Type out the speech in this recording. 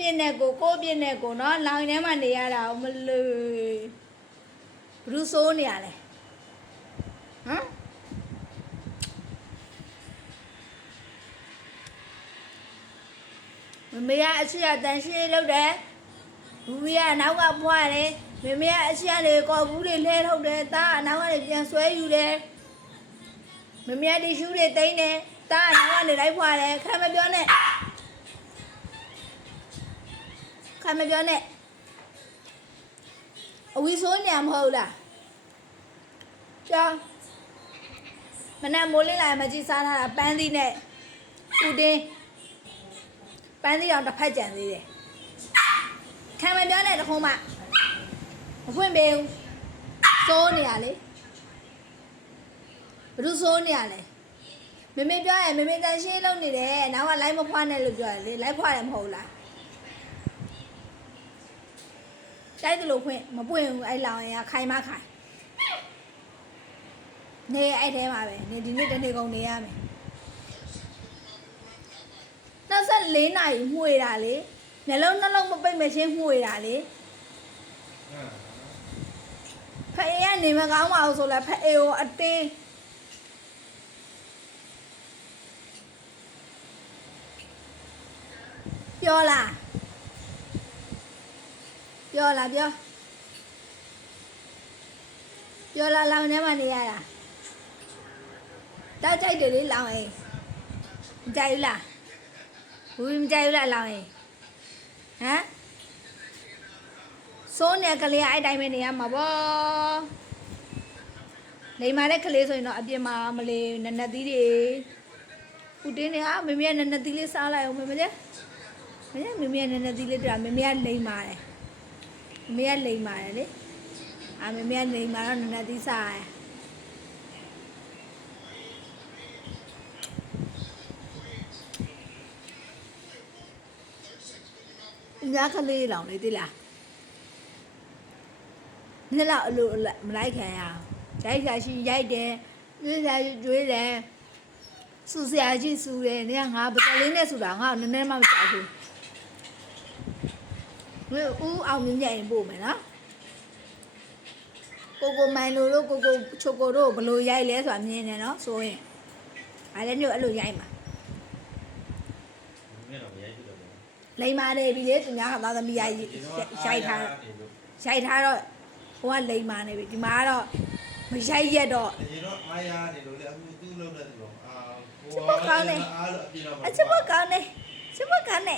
ပြင်းနဲ့ကိုနော်လောင်ထဲမှာနေရတာမလို့ဘလူးစိုးနေရလဲဟမ်မမေကအချစ်ရတန်ရှင်းလုပ်တယ်ဘူမီကအနောက်ကဖွားတယ်မမေကအချစ်ကနေကော်ဘူးတွေလှဲထုတ်တယ်သားအနောက်ကနေပြန်ဆွဲယူတယ်မမေကတီရှူးတွေတိမ့်တယ်သားအနောက်ကနေလိုက်ဖွားတယ်ခါမပြောနဲ့အဝီဆိုးနေမဟုတ်လားကြောမနက်မိုးလင်းလာမကြည့်စားထားတာပန်းသီးနဲ့ဥတင်းပန်းသီးအောင်တစ်ဖက်ကြံသေးတယ်ခံမပြောနဲ့တခုံးမမဖွင့်ပေးဘူးစိုးနေရလေဘယ်သူစိုးနေရလဲမမေပြောရင်မမေတန်ရှင်းလုပ်နေတယ်နောက်ကလိုက်မဖွားနဲ့လို့ပြောတယ်လေလိုက်ဖွားတယ်မဟုတ်လားတိုက်တယ်လို့ဖွင့်မပွင့်ဘူးအဲ့လောင်ရင်ခိုင်မခိုင်နေအဲ့ထဲမှာပဲနေဒီနေ့တနေ့ကုန်နေရမယ်24နာရီမှုရတာလေနှလုံးမပိတ်မချင်းမှုရတာလေဖအေးကနေမကောင်းပါဘူးဆိုလဲဖအေးကိုအတင်းပြောလားပြောလားလောင်ထဲမှာနေရတာတောက်ကြိုက်တယ်လေလောင်အိမ်မကြိုက်ဘူးလားဘူးမကြိုက်ဘူးလားလောင်အိမ်ဟမ်စိုးနေကလေးအဲ့တိုင်းပဲနေရမှာပေါ့နေမာတဲ့ကလေးဆိုရင်တော့အပြင်မှာမလေးနနက်သီးတွေဦးတင်းနေဟာမမေကနနက်သီးလေးစားလိုက်အောင်မမေကနနက်သီးလေးတွေ့မမေကလိမ့်ပါတယ်မမေကလိမ့်ပါတယ်လေမမေကလိမ့်မှာတော့နနက်သီးစားရညာကလေးလောင်လေတိလားနေ့လောက်အလိုမလိုက်ခံရအောင်ရိုက်ခါရှိရိုက်တယ်နေ့စာကျွေးတယ်စူစရာရှိစူတယ်နေကငါပကလေးနဲ့စူတာငါနည်းနည်းမှမကြောက်ဘူးဦးအောင်မြင့်ရင်ပို့မယ်နော်ကိုမိုင်လိုတို့ကိုချိုကိုတို့ဘလို့ရိုက်လဲဆိုတာမြင်တယ်နော်ဆိုရင်အဲ့လည်းမျိုးအဲ့လိုရိုက်မှာလိမ္မာနေပြီလေသူများကသားသမီးရိုက်ထားတော့ဟိုကလိမ္မာနေပြီဒီမှာကတော့မရိုက်ရက်တော့ဒီတော့အားရနေလို့လေအခုသူ့လုံးတဲ့သူတော့ချစ်ဖို့ကောင်းနေ